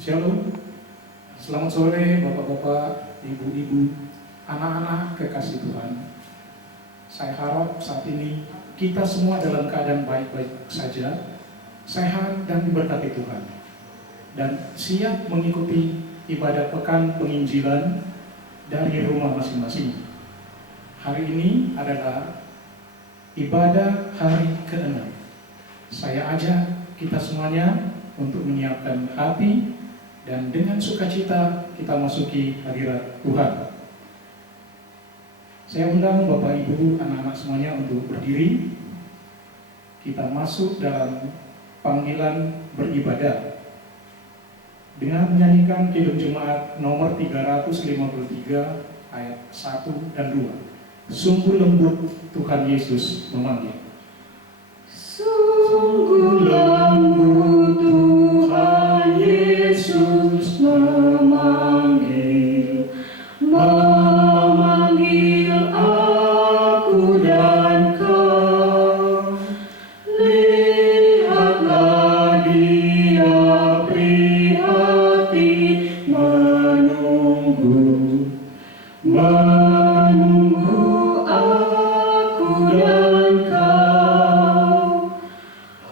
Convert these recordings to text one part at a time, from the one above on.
Shalom, selamat sore Bapak-Bapak, Ibu-Ibu, anak-anak kekasih Tuhan. Saya harap saat ini kita semua dalam keadaan baik-baik saja, sehat dan diberkati Tuhan, dan siap mengikuti ibadah pekan penginjilan dari rumah masing-masing. Hari ini adalah ibadah hari ke-6. Saya ajak kita semuanya untuk menyiapkan hati dan dengan sukacita kita masuki hadirat Tuhan. Saya undang Bapak Ibu, anak-anak semuanya untuk berdiri. Kita masuk dalam panggilan beribadah dengan menyanyikan Kidung Jemaat nomor 353 ayat 1 dan 2. Sungguh lembut Tuhan Yesus memanggil. Sungguh lembut Tuhan Yesus memanggil aku dan kau. Lihatlah Dia prihatin menunggu aku dan kau.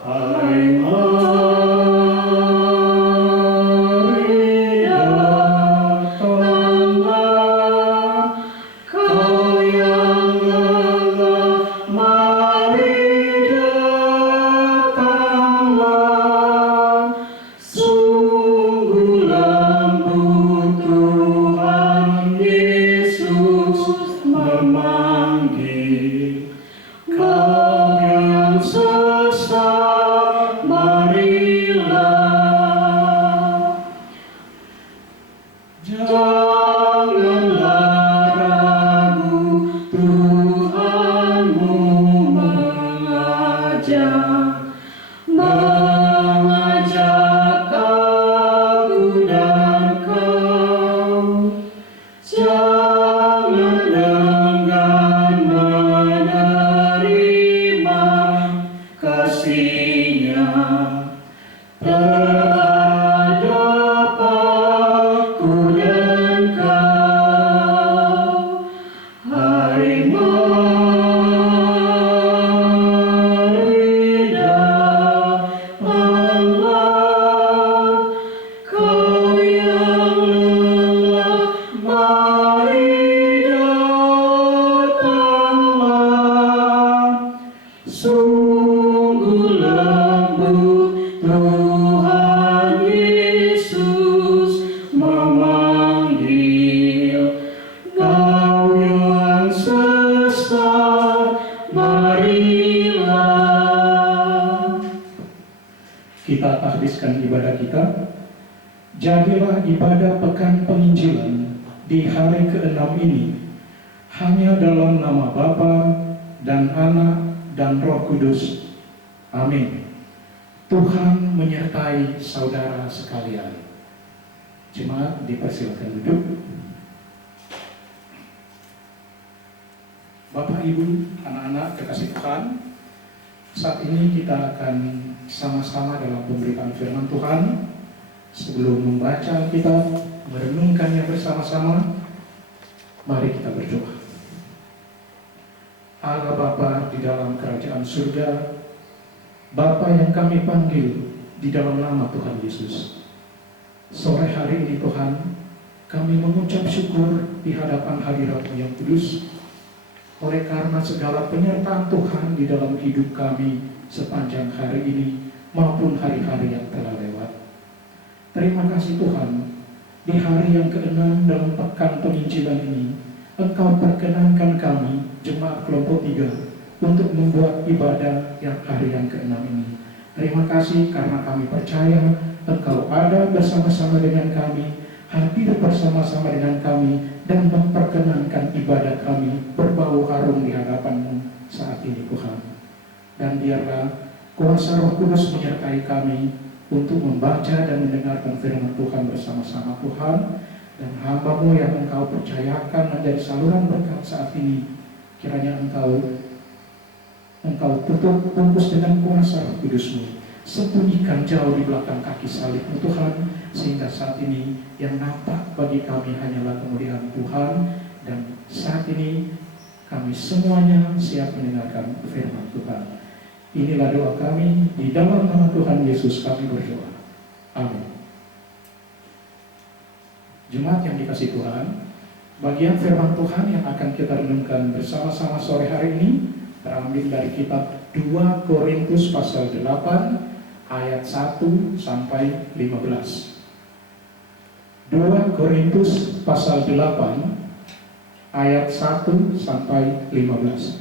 Hai mari datanglah, kau yang lelah, mari datanglah. Sungguh lembut Tuhan Yesus memanggil. Kau yang sesat, marilah. Janganlah ragu, Tuhanmu mengajak aku dan kau. Jangan enggan menerima kasih-Nya terhadap aku dan kau. Hai mari datanglah, kau yang lelah, mari datanglah. Sungguh lembut Tuhan Yesus memanggil. Kau yang sesat, marilah. Kita habiskan ibadah kita. Jadilah ibadah pekan penginjilan di hari ke-6 ini hanya dalam nama Bapa dan Anak dan Roh Kudus. Amin. Tuhan menyertai saudara sekalian. Jemaat dipersilakan duduk. Bapak, Ibu, anak-anak kekasih Tuhan, saat ini kita akan sama-sama dalam pemberitaan firman Tuhan. Sebelum membaca Alkitab, merenungkannya bersama-sama, mari kita berdoa. Allah Bapa di dalam kerajaan surga, Bapa yang kami panggil di dalam nama Tuhan Yesus. Sore hari ini Tuhan, kami mengucap syukur di hadapan hadirat-Mu yang kudus, oleh karena segala penyertaan Tuhan di dalam hidup kami sepanjang hari ini maupun hari-hari yang telah lewat. Terima kasih Tuhan, di hari yang ke-6 dalam pekan penginjilan ini, Engkau perkenankan kami, jemaat kelompok 3, untuk membuat ibadah yang hari yang ke-6 ini. Terima kasih karena kami percaya Engkau ada bersama-sama dengan kami, hadir bersama-sama dengan kami, dan memperkenankan ibadah kami berbau harum di hadapan-Mu saat ini Tuhan. Dan biarlah kuasa Roh Kudus menyertai kami untuk membaca dan mendengarkan firman Tuhan bersama-sama Tuhan. Dan hamba-Mu yang Engkau percayakan menjadi saluran berkat saat ini, kiranya Engkau tutup bungkus dengan kuasa Roh Kudus-Mu, sembunyikan jauh di belakang kaki salib-Mu Tuhan, sehingga saat ini yang nampak bagi kami hanyalah kemuliaan Tuhan, dan saat ini kami semuanya siap mendengarkan firman Tuhan. Inilah doa kami, di dalam nama Tuhan Yesus kami berdoa. Amin. Jemaat yang dikasihi Tuhan, bagian firman Tuhan yang akan kita renungkan bersama-sama sore hari ini terambil dari kitab 2 Korintus pasal 8 ayat 1 sampai 15. 2 Korintus pasal 8 ayat 1 sampai 15.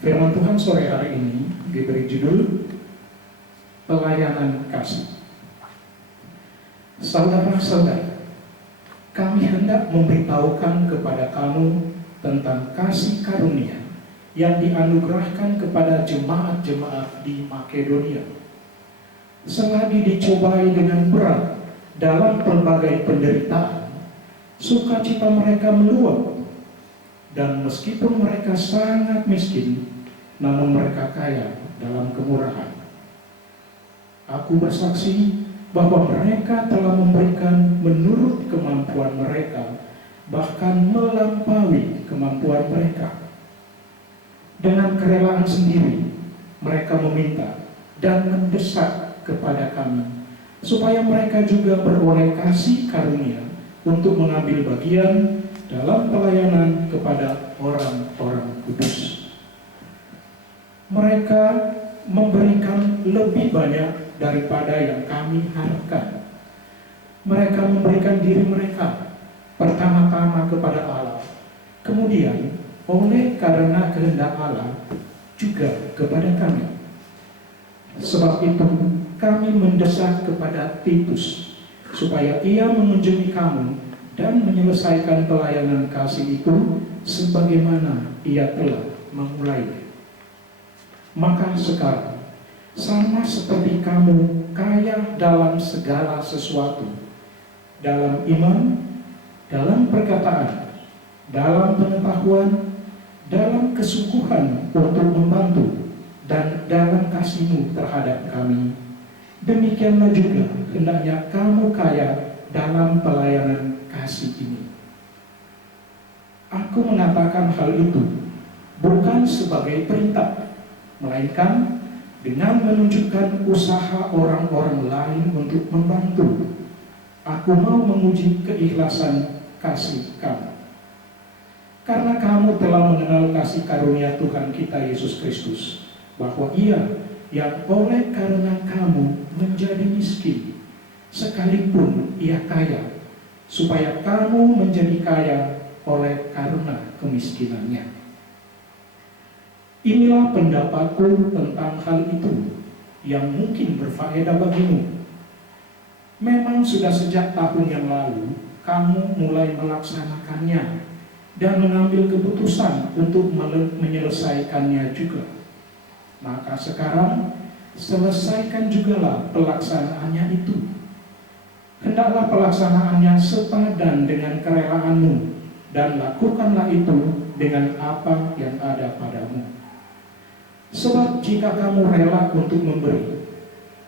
Firman Tuhan sore hari ini diberi judul Pelayanan Kasih. Saudara-saudara, kami hendak memberitahukan kepada kamu tentang kasih karunia yang dianugerahkan kepada jemaat-jemaat di Makedonia. Selagi dicobai dengan berat dalam pelbagai penderitaan, sukacita mereka meluap, dan meskipun mereka sangat miskin, namun mereka kaya dalam kemurahan. Aku bersaksi bahwa mereka telah memberikan menurut kemampuan mereka, bahkan melampaui kemampuan mereka. Dengan kerelaan sendiri, mereka meminta dan mendesak kepada kami, supaya mereka juga beroleh kasih karunia untuk mengambil bagian dalam pelayanan kepada orang-orang kudus. Mereka memberikan lebih banyak daripada yang kami harapkan. Mereka memberikan diri mereka pertama-tama kepada Allah, kemudian oleh karena kehendak Allah juga kepada kami. Sebab itu kami mendesak kepada Titus supaya ia mengunjungi kamu dan menyelesaikan pelayanan kasih itu sebagaimana ia telah memulainya. Maka sekarang, sama seperti kamu kaya dalam segala sesuatu, dalam iman, dalam perkataan, dalam pengetahuan, dalam kesungguhan untuk membantu, dan dalam kasih-Mu terhadap kami, demikianlah juga hendaknya kamu kaya dalam pelayanan kasih ini. Aku mengatakan hal itu bukan sebagai perintah, melainkan dengan menunjukkan usaha orang-orang lain untuk membantu. Aku mau menguji keikhlasan kasih kamu. Karena kamu telah mengenal kasih karunia Tuhan kita Yesus Kristus, bahwa Ia yang oleh karena kamu menjadi miskin, sekalipun Ia kaya, supaya kamu menjadi kaya oleh karena kemiskinannya. Inilah pendapatku tentang hal itu yang mungkin berfaedah bagimu. Memang sudah sejak tahun yang lalu kamu mulai melaksanakannya dan mengambil keputusan untuk menyelesaikannya juga. Maka sekarang selesaikan jugalah pelaksanaannya itu. Hendaklah pelaksanaannya sepadan dengan kerelaanmu, dan lakukanlah itu dengan apa yang ada padamu. Sebab jika kamu rela untuk memberi,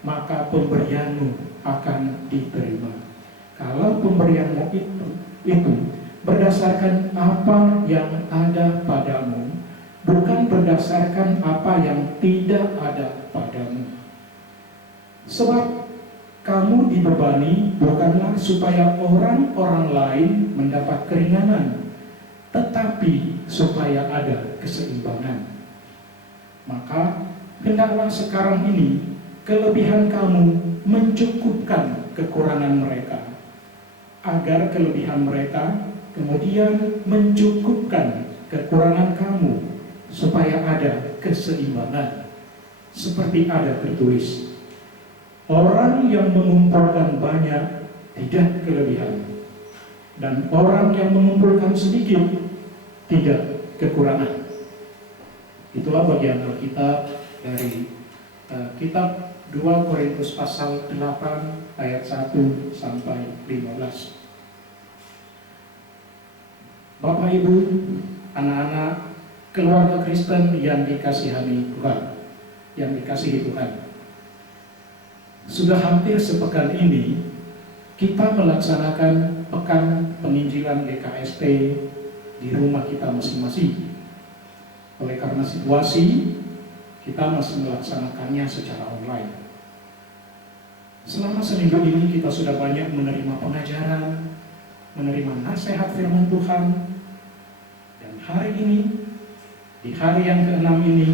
maka pemberianmu akan diterima. Kalau pemberianmu itu berdasarkan apa yang ada padamu, bukan berdasarkan apa yang tidak ada padamu. Sebab kamu dibebani bukanlah supaya orang-orang lain mendapat keringanan, tetapi supaya ada keseimbangan. Maka hendaklah sekarang ini kelebihan kamu mencukupkan kekurangan mereka, agar kelebihan mereka kemudian mencukupkan kekurangan kamu, supaya ada keseimbangan. Seperti ada tertulis, orang yang mengumpulkan banyak tidak kelebihan, dan orang yang mengumpulkan sedikit tidak kekurangan. Itulah bagian Alkitab dari kitab 2 Korintus pasal 8 ayat 1 sampai 15. Bapak Ibu, anak-anak keluarga Kristen yang dikasihani Tuhan, yang dikasihi Tuhan. Sudah hampir sepekan ini kita melaksanakan pekan penginjilan GKST di rumah kita masing-masing. Oleh karena situasi, kita masih melaksanakannya secara online. Selama seminggu ini kita sudah banyak menerima pengajaran, menerima nasihat firman Tuhan. Dan hari ini, di hari yang ke-6 ini,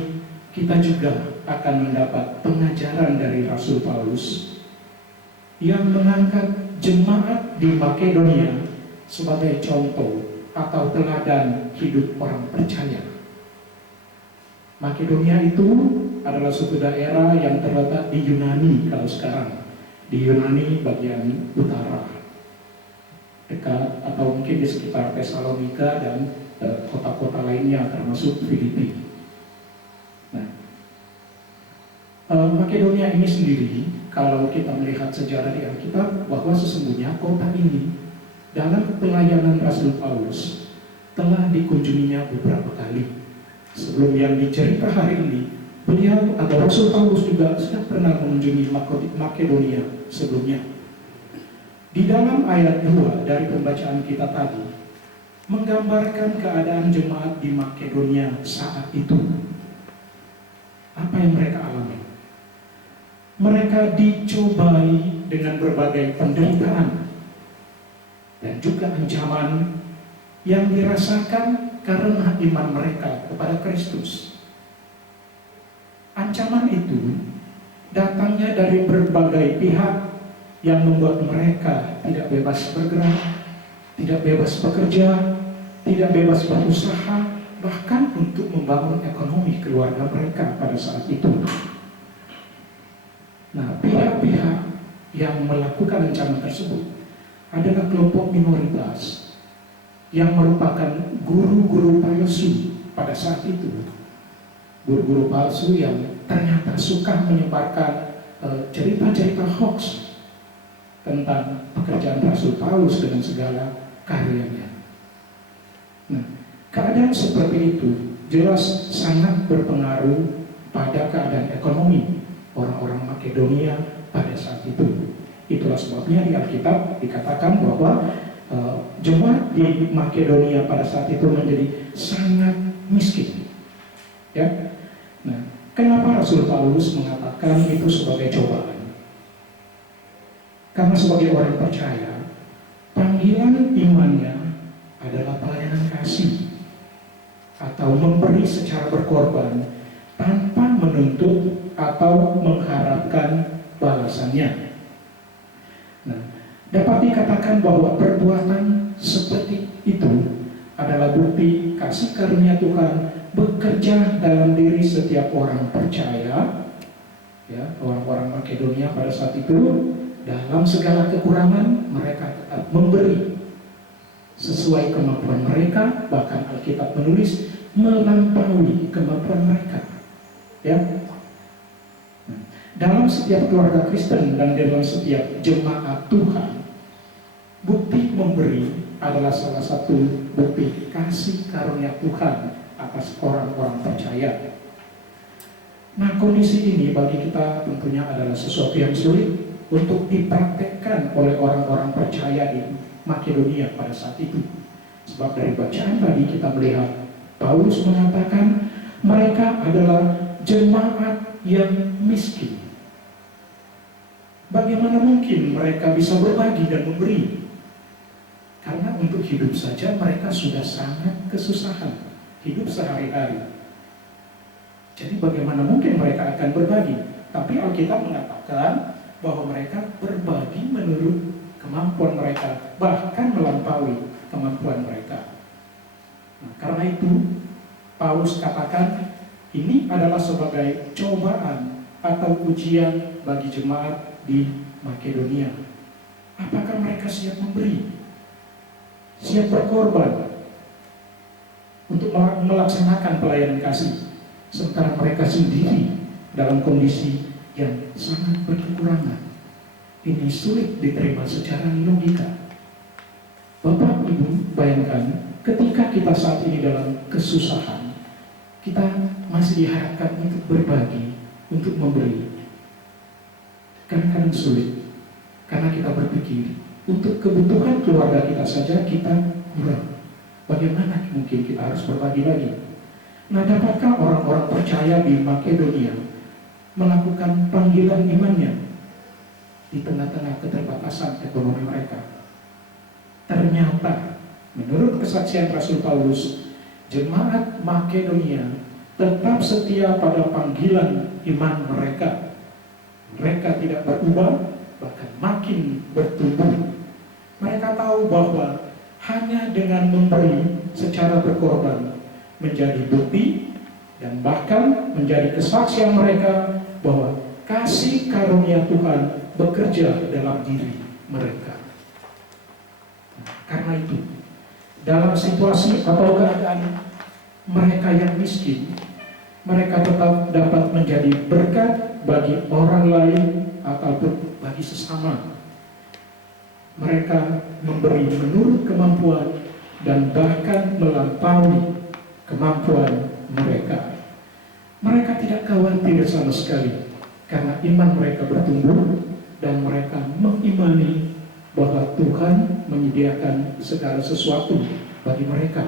kita juga akan mendapat pengajaran dari Rasul Paulus yang mengangkat jemaat di Makedonia sebagai contoh atau teladan hidup orang percaya. Makedonia itu adalah suatu daerah yang terletak di Yunani kalau sekarang, di Yunani bagian utara, dekat atau mungkin di sekitar Tesalonika dan kota-kota lainnya termasuk Filipi. Nah, Makedonia ini sendiri, kalau kita melihat sejarah di Alkitab, bahwa sesungguhnya kota ini dalam pelayanan Rasul Paulus telah dikunjunginya beberapa kali. Sebelum yang dicerita hari ini, beliau atau Rasul Paulus juga sudah pernah mengunjungi Makedonia sebelumnya. Di dalam ayat 2 dari pembacaan kita tadi, menggambarkan keadaan jemaat di Makedonia saat itu. Apa yang mereka alami? Mereka dicobai dengan berbagai penderitaan dan juga ancaman yang dirasakan karena iman mereka kepada Kristus. Ancaman itu datangnya dari berbagai pihak yang membuat mereka tidak bebas bergerak, tidak bebas bekerja, tidak bebas berusaha, bahkan untuk membangun ekonomi keluarga mereka pada saat itu. Nah, pihak-pihak yang melakukan ancaman tersebut adalah kelompok minoritas yang merupakan guru-guru palsu pada saat itu. Guru-guru palsu yang ternyata suka menyebarkan cerita-cerita hoax tentang pekerjaan Rasul Paulus dengan segala karyanya. Nah, keadaan seperti itu jelas sangat berpengaruh pada keadaan ekonomi orang-orang Makedonia pada saat itu. Itulah sebabnya di Alkitab dikatakan bahwa jemaat di Makedonia pada saat itu menjadi sangat miskin. Ya, nah, kenapa Rasul Paulus mengatakan itu sebagai cobaan? Karena sebagai orang percaya, panggilan imannya adalah pelayanan kasih atau memberi secara berkorban tanpa menuntut atau mengharapkan balasannya. Nah, dapat dikatakan bahwa perbuatan seperti itu adalah bukti kasih karunia Tuhan bekerja dalam diri setiap orang percaya, ya, orang-orang Makedonia pada saat itu. Dalam segala kekurangan mereka tetap memberi sesuai kemampuan mereka, bahkan Alkitab menulis melampaui kemampuan mereka. Ya, dalam setiap keluarga Kristen dan dalam setiap jemaat Tuhan, bukti memberi adalah salah satu bukti kasih karunia Tuhan atas orang-orang percaya. Nah, kondisi ini bagi kita tentunya adalah sesuatu yang sulit untuk dipraktekkan oleh orang-orang percaya di Makedonia pada saat itu. Sebab dari bacaan tadi kita melihat Paulus mengatakan mereka adalah jemaat yang miskin. Bagaimana mungkin mereka bisa berbagi dan memberi? Karena untuk hidup saja mereka sudah sangat kesusahan, hidup sehari-hari. Jadi bagaimana mungkin mereka akan berbagi? Tapi Alkitab mengatakan bahwa mereka berbagi menurut kemampuan mereka, bahkan melampaui kemampuan mereka. Nah, karena itu Paulus katakan ini adalah sebagai cobaan atau ujian bagi jemaat di Makedonia. Apakah mereka siap memberi? Siap berkorban untuk melaksanakan pelayanan kasih, sementara mereka sendiri dalam kondisi yang sangat berkekurangan? Ini sulit diterima secara logika. Bapak Ibu, bayangkan ketika kita saat ini dalam kesusahan, Kita masih diharapkan untuk berbagi, untuk memberi. Kadang-kadang sulit, karena kita berpikir, untuk kebutuhan keluarga kita saja kita kurang. Bagaimana mungkin kita harus berbagi lagi? Nah, dapatkah orang-orang percaya di Makedonia melakukan panggilan imannya di tengah-tengah keterbatasan ekonomi mereka? Ternyata, menurut kesaksian Rasul Paulus, jemaat Makedonia tetap setia pada panggilan iman mereka. Mereka tidak berubah, bahkan makin bertumbuh. Mereka tahu bahwa hanya dengan memberi secara berkorban menjadi bukti dan bahkan menjadi kesaksian mereka bahwa kasih karunia Tuhan bekerja dalam diri mereka. Karena itu, dalam situasi atau keadaan mereka yang miskin, mereka tetap dapat menjadi berkat bagi orang lain ataupun bagi sesama. Mereka memberi menurut kemampuan dan bahkan melampaui kemampuan mereka. Mereka tidak khawatir sama sekali karena iman mereka bertumbuh dan mereka mengimani bahwa Tuhan menyediakan segala sesuatu bagi mereka.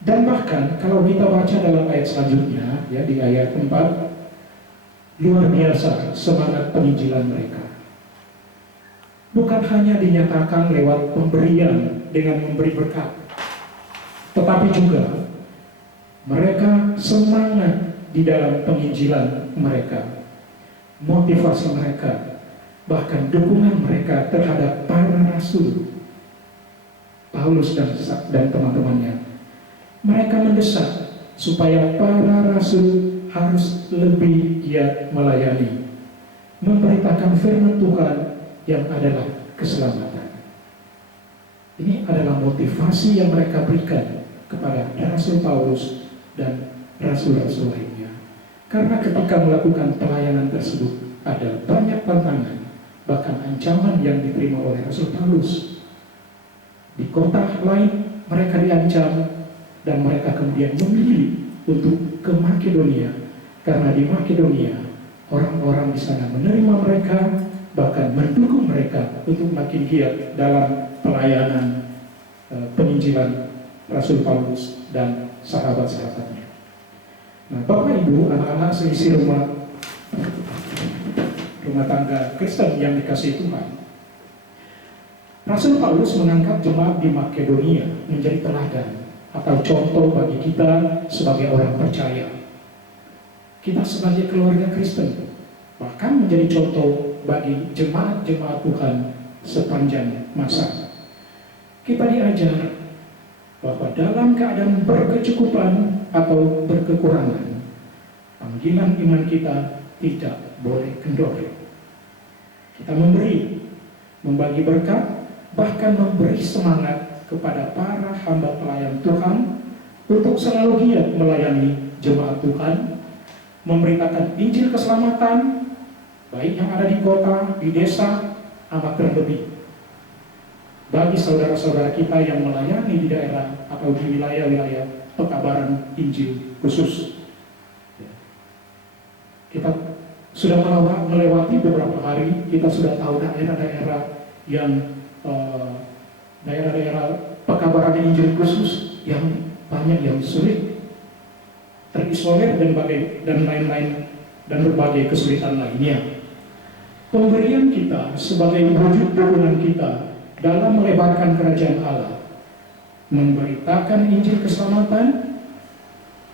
Dan bahkan kalau kita baca dalam ayat selanjutnya, ya di ayat 4, luar biasa semangat penginjilan mereka. Bukan hanya dinyatakan lewat pemberian dengan memberi berkat, tetapi juga mereka semangat di dalam penginjilan mereka, motivasi mereka, bahkan dukungan mereka terhadap para rasul, Paulus dan teman-temannya. Mereka mendesak supaya para rasul harus lebih giat melayani, memberitakan firman Tuhan yang adalah keselamatan. Ini adalah motivasi yang mereka berikan kepada Rasul Paulus dan rasul-rasul lainnya. Karena ketika melakukan pelayanan tersebut ada banyak tantangan, bahkan ancaman yang diterima oleh Rasul Paulus. Di kota lain mereka diancam dan mereka kemudian memilih untuk ke Makedonia, karena di Makedonia orang-orang di sana menerima mereka, bahkan mendukung mereka untuk makin giat dalam pelayanan penginjilan Rasul Paulus dan sahabat-sahabatnya. Nah, Bapak Ibu, anak-anak seisi rumah tangga Kristen yang dikasihi Tuhan, Rasul Paulus mengangkat jemaat di Makedonia menjadi teladan atau contoh bagi kita sebagai orang percaya. Kita sebagai keluarga Kristen bahkan menjadi contoh bagi jemaat-jemaat Tuhan sepanjang masa. Kita diajar bahwa dalam keadaan berkecukupan atau berkekurangan, panggilan iman kita tidak boleh kendor. Kita memberi, membagi berkat, bahkan memberi semangat kepada para hamba pelayan Tuhan untuk selalu giat melayani jemaat Tuhan, memberitakan Injil keselamatan, baik yang ada di kota, di desa, amat terlebih bagi saudara-saudara kita yang melayani di daerah atau di wilayah-wilayah pekabaran Injil khusus. Kita sudah melewati beberapa hari, kita sudah tahu daerah-daerah yang daerah-daerah pekabaran Injil khusus yang banyak yang sulit, terisolir dan lain-lain, dan berbagai kesulitan lainnya. Pemberian kita sebagai wujud dukungan kita dalam melebarkan kerajaan Allah, memberitakan Injil keselamatan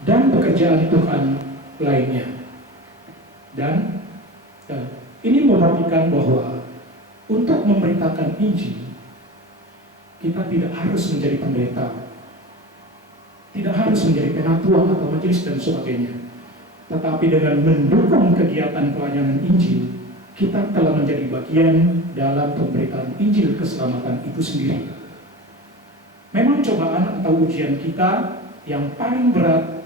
dan pekerjaan Tuhan lainnya. Dan ini membuktikan bahwa untuk memberitakan Injil, kita tidak harus menjadi pendeta, tidak harus menjadi penatua atau majelis dan sebagainya. Tetapi dengan mendukung kegiatan pelayanan Injil, kita telah menjadi bagian dalam pemberitaan Injil keselamatan itu sendiri. Memang cobaan atau ujian kita yang paling berat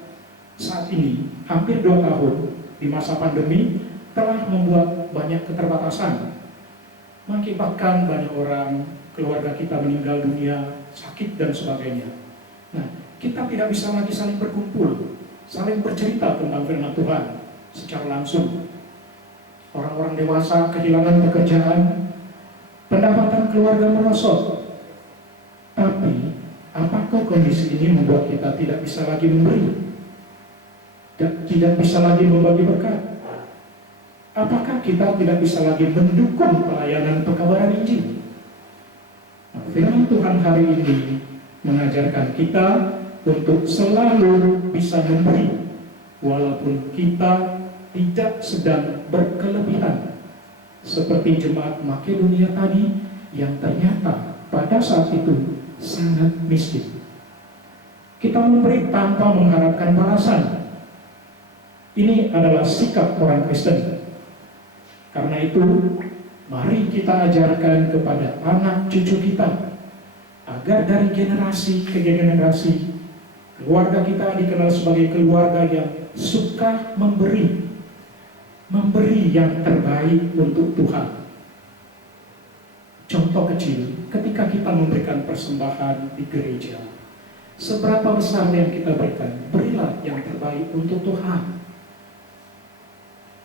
saat ini, hampir 2 tahun di masa pandemi, telah membuat banyak keterbatasan, mengakibatkan banyak orang, keluarga kita meninggal dunia, sakit dan sebagainya. Nah, Kita tidak bisa lagi saling berkumpul, saling bercerita tentang firman Tuhan secara langsung. Orang-orang dewasa kehilangan pekerjaan, pendapatan keluarga merosot. Tapi, apakah kondisi ini membuat kita tidak bisa lagi memberi? Dan tidak bisa lagi membagi berkat? Apakah kita tidak bisa lagi mendukung pelayanan pekabaran Injil? Nah, firman Tuhan hari ini mengajarkan kita untuk selalu bisa memberi, walaupun kita tidak sedang berkelebihan, seperti jemaat Makedonia tadi yang ternyata pada saat itu sangat miskin. Kita memberi tanpa mengharapkan balasan. Ini adalah sikap orang Kristen. Karena itu, mari kita ajarkan kepada anak cucu kita, agar dari generasi ke generasi, keluarga kita dikenal sebagai keluarga yang suka memberi yang terbaik untuk Tuhan. Contoh kecil, ketika kita memberikan persembahan di gereja, seberapa besar yang kita berikan, berilah yang terbaik untuk Tuhan.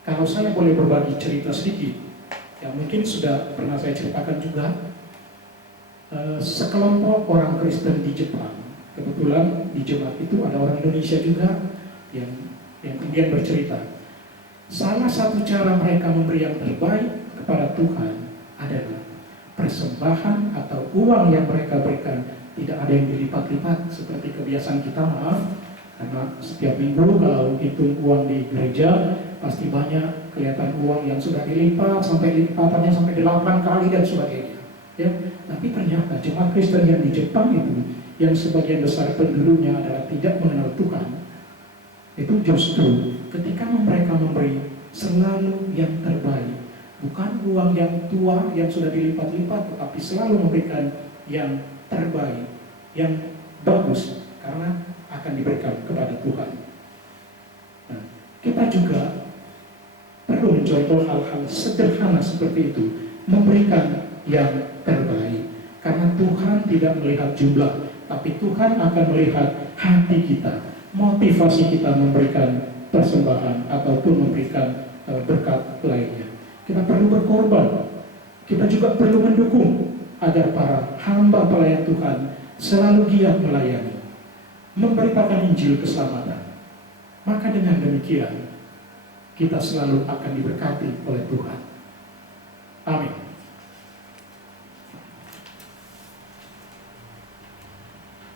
Kalau saya boleh berbagi cerita sedikit, yang mungkin sudah pernah saya ceritakan juga, sekelompok orang Kristen di Jepang. Kebetulan di jemaat itu ada orang Indonesia juga yang kemudian bercerita. Salah satu cara mereka memberi yang terbaik kepada Tuhan adalah persembahan atau uang yang mereka berikan tidak ada yang dilipat-lipat seperti kebiasaan kita, maaf. Karena setiap minggu kalau hitung uang di gereja pasti banyak kelihatan uang yang sudah dilipat sampai lipatannya sampai 8 kali dan sebagainya. Ya, tapi ternyata jemaat Kristen yang di Jepang itu, yang sebagian besar penduduknya adalah tidak mengenal Tuhan, itu justru ketika mereka memberi selalu yang terbaik, bukan uang yang tua yang sudah dilipat-lipat, tetapi selalu memberikan yang terbaik, yang bagus, karena akan diberikan kepada Tuhan. Nah, kita juga perlu mencontoh hal-hal sederhana seperti itu, memberikan yang terbaik, karena Tuhan tidak melihat jumlah, tapi Tuhan akan melihat hati kita, motivasi kita memberikan persembahan ataupun memberikan berkat lainnya. Kita perlu berkorban, kita juga perlu mendukung agar para hamba pelayan Tuhan selalu giat melayani, memberitakan Injil keselamatan. Maka dengan demikian kita selalu akan diberkati oleh Tuhan. Amin.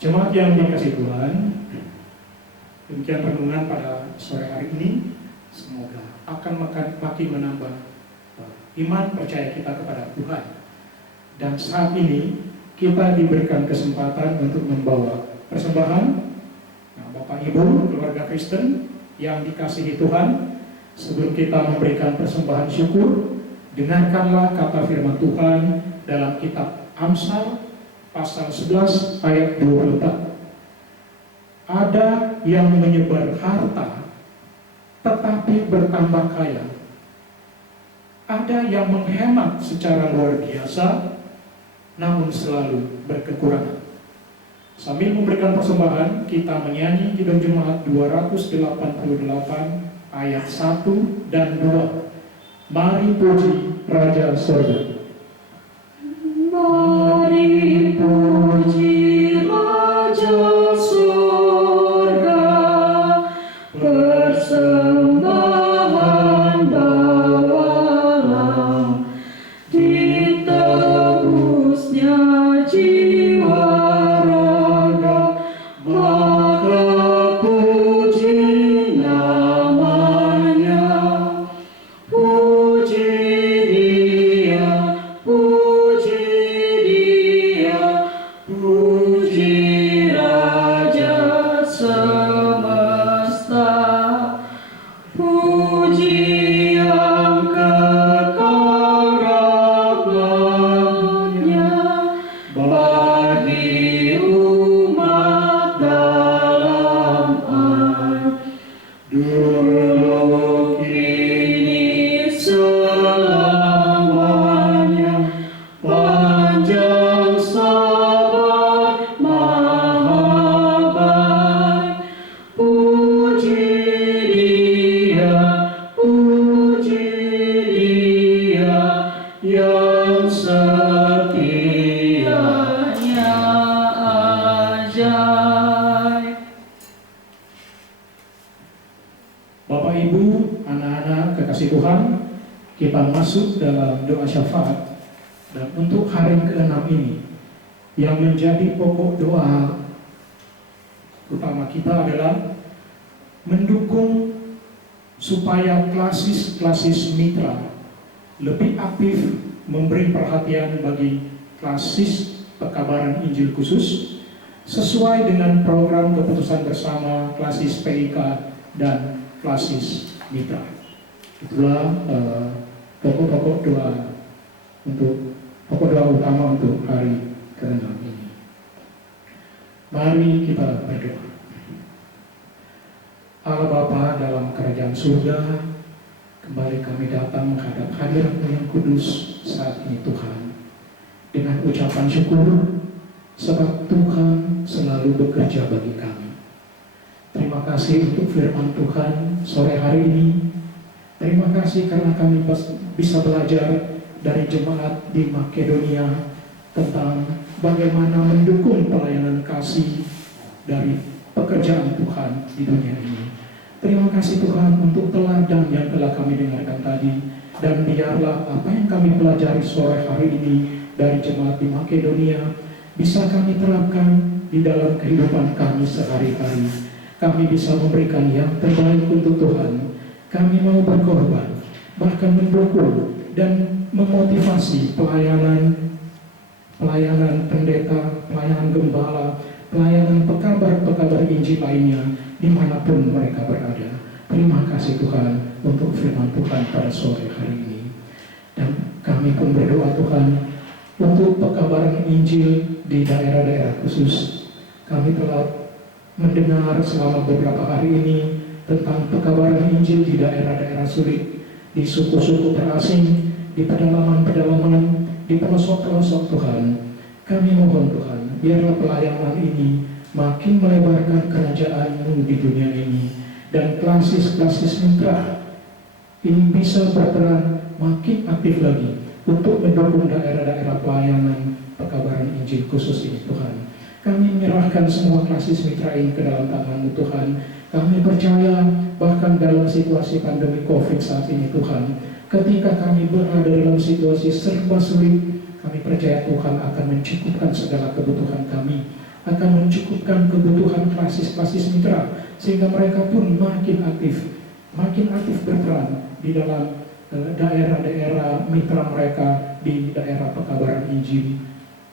Jemaat yang dikasihi Tuhan, demikian renungan pada sore hari ini. Semoga akan makin menambah iman percaya kita kepada Tuhan. Dan saat ini kita diberikan kesempatan untuk membawa persembahan. Nah, Bapak Ibu, keluarga Kristen yang dikasihi Tuhan, sebelum kita memberikan persembahan syukur, dengarkanlah kata firman Tuhan dalam kitab Amsal pasal 11 ayat 24. Ada yang menyebar harta tetapi bertambah kaya. Ada yang menghemat secara luar biasa namun selalu berkekurangan. Sambil memberikan persembahan, kita menyanyi Kidung Jemaat 288 ayat 1 dan 2. Mari puji Raja Sorga. Mari puji Raja Surga, persembahan bawalah, ditebusnya jiwa raga, maka puji namanya, puji Dia, puji Raja semesta. Bapak Ibu, anak-anak kekasih Tuhan, kita masuk dalam doa syafaat. Dan untuk hari ke-6 ini, yang menjadi pokok doa utama kita adalah mendukung supaya klasis mitra lebih aktif memberi perhatian bagi klasis pekabaran Injil khusus sesuai dengan program keputusan bersama klasis PIK dan klasis mitra. Itulah pokok doa utama untuk hari ke-6 ini. Mari kita berdoa. Allah Bapa dalam kerajaan surga, kembali kami datang menghadap hadirat-Mu yang kudus saat ini Tuhan, dengan ucapan syukur sebab Tuhan selalu bekerja bagi kami. Terima kasih untuk firman Tuhan sore hari ini. Terima kasih karena kami bisa belajar dari jemaat di Makedonia tentang bagaimana mendukung pelayanan kasih dari pekerjaan Tuhan di dunia ini. Terima kasih Tuhan untuk teladan yang telah kami dengarkan tadi, dan biarlah apa yang kami pelajari sore hari ini dari jemaat di Makedonia bisa kami terapkan di dalam kehidupan kami sehari-hari. Kami bisa memberikan yang terbaik untuk Tuhan. Kami mau berkorban, bahkan mendukung dan memotivasi pelayanan pendeta, pelayanan gembala, pelayanan pekabar Injil lainnya dimanapun mereka berada. Terima kasih Tuhan untuk firman Tuhan pada sore hari ini. Dan kami pun berdoa Tuhan untuk pekabaran Injil di daerah-daerah khusus. Kami telah mendengar selama beberapa hari ini tentang pekabaran Injil di daerah-daerah sulit, di suku-suku terasing, di pedalaman-pedalaman, di pelosok-pelosok Tuhan. Kami mohon Tuhan, biarlah pelayanan ini makin melebarkan kerajaan-Mu di dunia ini, dan klasis-klasis mitra ini bisa berperan makin aktif lagi untuk mendukung daerah-daerah pelayanan pekabaran Injil khusus ini Tuhan. Kami menyerahkan semua klasis mitra ini ke dalam tangan-Mu Tuhan. Kami percaya bahkan dalam situasi pandemi COVID saat ini Tuhan, ketika kami berada dalam situasi serba sulit, kami percaya Tuhan akan mencukupkan segala kebutuhan kami, akan mencukupkan kebutuhan klasis-klasis mitra, sehingga mereka pun makin aktif berperan di dalam daerah-daerah mitra mereka, di daerah pekabaran Injil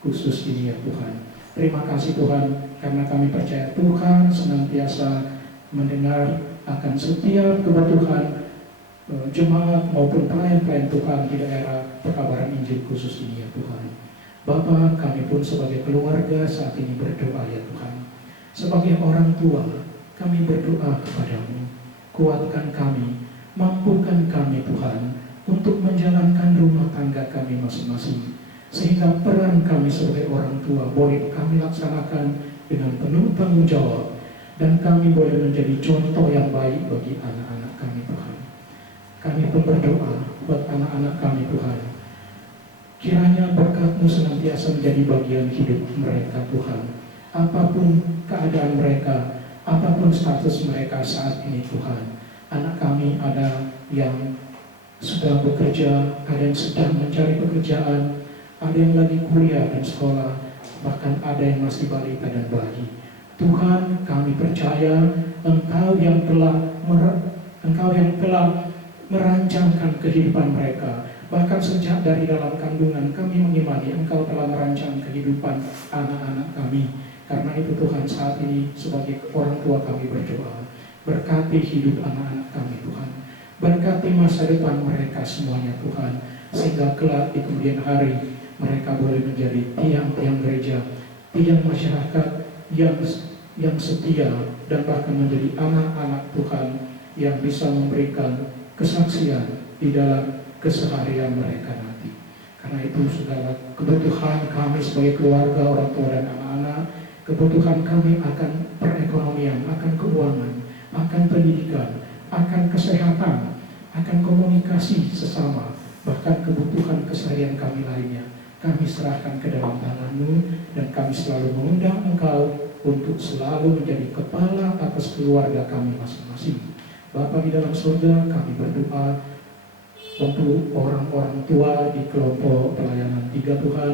khusus ini ya Tuhan. Terima kasih Tuhan, karena kami percaya Tuhan senantiasa mendengar akan setiap kebutuhan jemaat maupun pelayan-pelayan Tuhan di daerah pekabaran Injil khusus ini ya Tuhan. Bapa, kami pun sebagai keluarga saat ini berdoa ya Tuhan. Sebagai orang tua, kami berdoa kepada-Mu. Kuatkan kami, mampukan kami Tuhan untuk menjalankan rumah tangga kami masing-masing, sehingga peran kami sebagai orang tua boleh kami laksanakan dengan penuh tanggung jawab, dan kami boleh menjadi contoh yang baik bagi anak-anak kami Tuhan. Kami pun berdoa buat anak-anak kami Tuhan. Kiranya berkat-Mu senantiasa menjadi bagian hidup mereka Tuhan. Apapun keadaan mereka, apapun status mereka saat ini Tuhan. Anak kami ada yang sudah bekerja, ada yang sedang mencari pekerjaan, ada yang lagi kuliah dan sekolah, bahkan ada yang masih balita dan bayi. Tuhan, kami percaya Engkau yang telah merancangkan kehidupan mereka. Bahkan sejak dari dalam kandungan kami mengimani Engkau telah merancang kehidupan anak-anak kami. Karena itu Tuhan, saat ini sebagai orang tua kami berdoa, berkati hidup anak-anak kami Tuhan. Berkati masa depan mereka semuanya Tuhan, sehingga kelak di kemudian hari mereka boleh menjadi tiang-tiang gereja, tiang masyarakat yang setia, dan bahkan menjadi anak-anak Tuhan yang bisa memberikan kesaksian di dalam keseharian mereka nanti. Karena itu segala kebutuhan kami sebagai keluarga, orang tua dan anak-anak, kebutuhan kami akan perekonomian, akan keuangan, akan pendidikan, akan kesehatan, akan komunikasi sesama, bahkan kebutuhan keseharian kami lainnya, kami serahkan ke dalam tangan-Mu, dan kami selalu mengundang Engkau untuk selalu menjadi kepala atas keluarga kami masing-masing. Bapa di dalam surga, kami berdoa untuk orang-orang tua di kelompok pelayanan 3 Tuhan,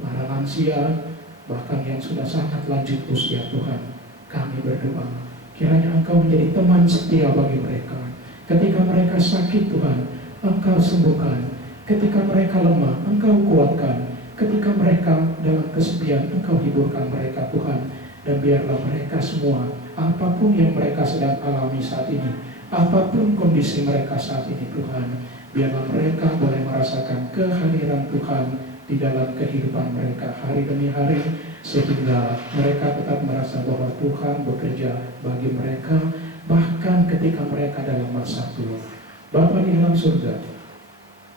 para lansia, bahkan yang sudah sangat lanjut usia Tuhan. Kami berdoa, kiranya Engkau menjadi teman setia bagi mereka. Ketika mereka sakit Tuhan, Engkau sembuhkan. Ketika mereka lemah, Engkau kuatkan. Ketika mereka dalam kesepian, Engkau hiburkan mereka Tuhan. Dan biarlah mereka semua, apapun yang mereka sedang alami saat ini, apapun kondisi mereka saat ini Tuhan, biarlah mereka boleh merasakan kehadiran Tuhan di dalam kehidupan mereka hari demi hari, sehingga mereka tetap merasa bahwa Tuhan bekerja bagi mereka, bahkan ketika mereka dalam masa tua. Bapa di dalam surga,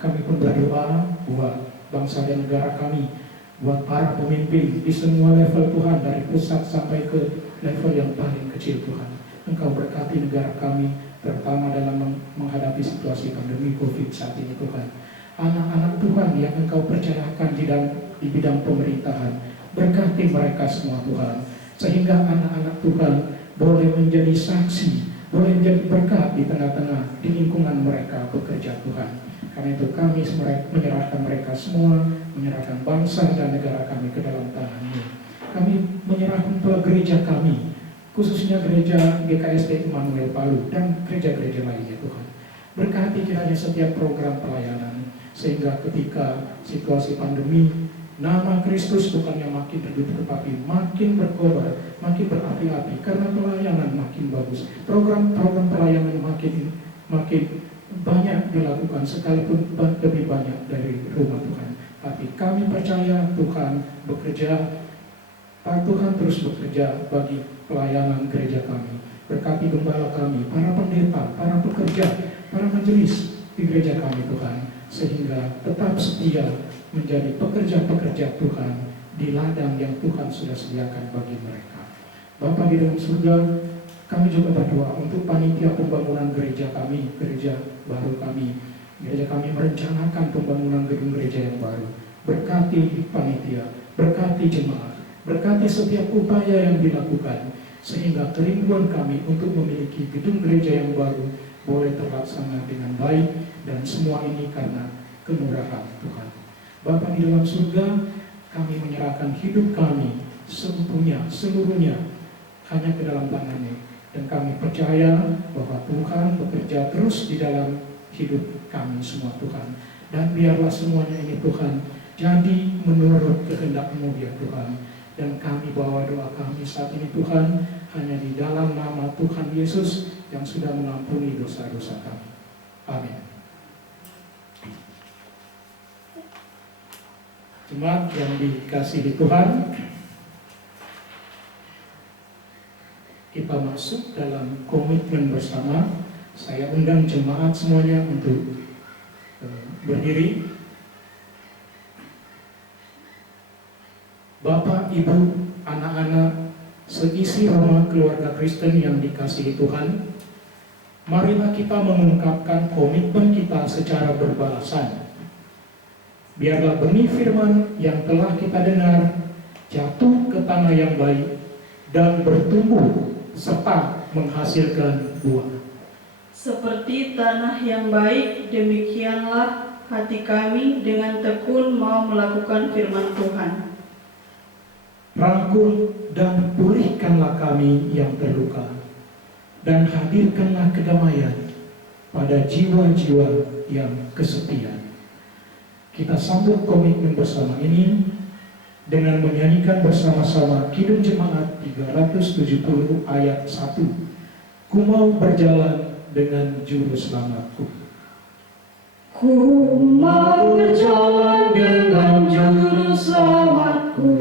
kami pun berdoa buat bangsa dan negara kami, buat para pemimpin di semua level Tuhan, dari pusat sampai ke level yang paling kecil Tuhan. Engkau berkati negara kami, terutama dalam menghadapi situasi pandemi COVID saat ini Tuhan. Anak-anak Tuhan yang Engkau percayakan di bidang pemerintahan, berkati mereka semua Tuhan, sehingga anak-anak Tuhan boleh menjadi saksi, boleh menjadi berkat di tengah-tengah, di lingkungan mereka bekerja Tuhan. Karena itu kami menyerahkan mereka semua, menyerahkan bangsa dan negara kami ke dalam tangan-Mu. Kami menyerahkan pula gereja kami, khususnya gereja GKSD Immanuel Palu dan gereja-gereja lainnya Tuhan. Berkati kiranya setiap program pelayanan, sehingga ketika situasi pandemi, nama Kristus bukannya makin redup tetapi makin berkobar, makin berapi-api, karena pelayanan makin bagus. Program-program pelayanan makin banyak dilakukan, sekalipun lebih banyak dari rumah Tuhan. Tapi kami percaya Tuhan bekerja, Tuhan terus bekerja bagi pelayanan gereja kami. Berkati gembala kami, para pendeta, para pekerja, para majelis di gereja kami Tuhan, sehingga tetap setia menjadi pekerja-pekerja Tuhan di ladang yang Tuhan sudah sediakan bagi mereka. Bapa di dalam surga, kami juga berdoa untuk panitia pembangunan gereja kami, gereja baru kami. Gereja kami merencanakan pembangunan gedung gereja yang baru. Berkati panitia, berkati jemaat, berkati setiap upaya yang dilakukan, sehingga kerinduan kami untuk memiliki gedung gereja yang baru boleh terlaksana dengan baik, dan semua ini karena kemurahan Tuhan. Bapa di dalam surga, kami menyerahkan hidup kami seluruhnya hanya ke dalam tangan-Mu. Dan kami percaya bahwa Tuhan bekerja terus di dalam hidup kami semua Tuhan. Dan biarlah semuanya ini Tuhan jadi menurut kehendak-Mu ya Tuhan. Dan kami bawa doa kami saat ini Tuhan hanya di dalam nama Tuhan Yesus yang sudah mengampuni dosa-dosa kami. Amin. Jemaat yang dikasihi Tuhan, kita masuk dalam komitmen bersama. Saya undang jemaat semuanya untuk berdiri. Bapak, Ibu, anak-anak, seisi Roma keluarga Kristen yang dikasihi Tuhan, marilah kita mengungkapkan komitmen kita secara berbalasan. Biarlah benih firman yang telah kita dengar jatuh ke tanah yang baik dan bertumbuh serta menghasilkan buah. Seperti tanah yang baik, demikianlah hati kami dengan tekun mau melakukan firman Tuhan. Rangkul dan pulihkanlah kami yang terluka, dan hadirkanlah kedamaian pada jiwa-jiwa yang kesepian. Kita sambut komitmen bersama ini dengan menyanyikan bersama-sama Kidung Jemaat 370 ayat 1. Ku mau berjalan dengan juru selamatku. Ku mau berjalan dengan juru selamatku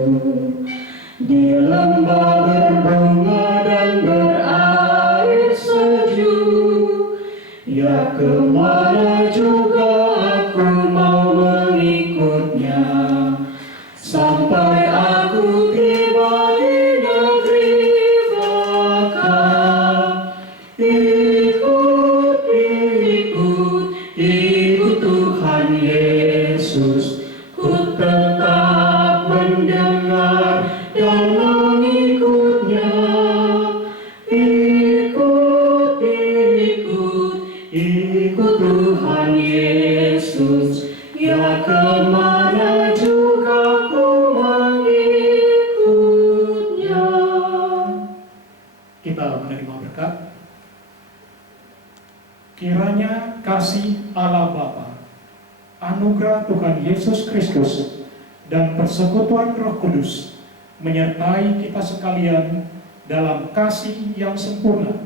di lembah berbunga dan berair sejuk. Ya, kemana juga aku mau mengikutnya, sampai aku tiba di negeri Baka. Ikut Tuhan Yesus, ku tetap mendengar dan mengikutnya. Ikut Ikut Tuhan Yesus, ya kemana juga ku mengikutnya. Kita menerima berkat. Kiranya kasih Allah Bapa, anugerah Tuhan Yesus Kristus, dan persekutuan Roh Kudus menyertai kita sekalian dalam kasih yang sempurna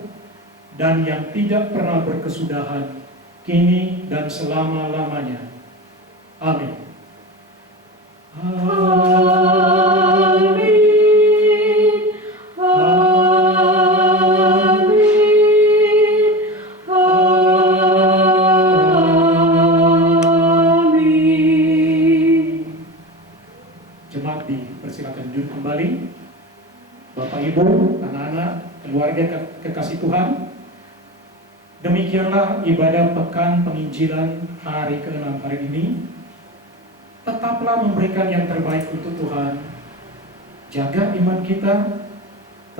dan yang tidak pernah berkesudahan, kini dan selama-lamanya. Amin. Amin. Amin. Amin. Jemaat dipersilakan duduk kembali. Bapak, Ibu, anak-anak, keluarga kekasih Tuhan, demikianlah ibadah pekan penginjilan hari ke-6 hari ini. Tetaplah memberikan yang terbaik untuk Tuhan. Jaga iman kita,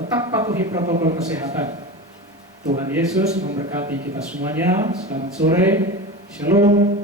tetap patuhi protokol kesehatan. Tuhan Yesus memberkati kita semuanya. Selamat sore. Shalom.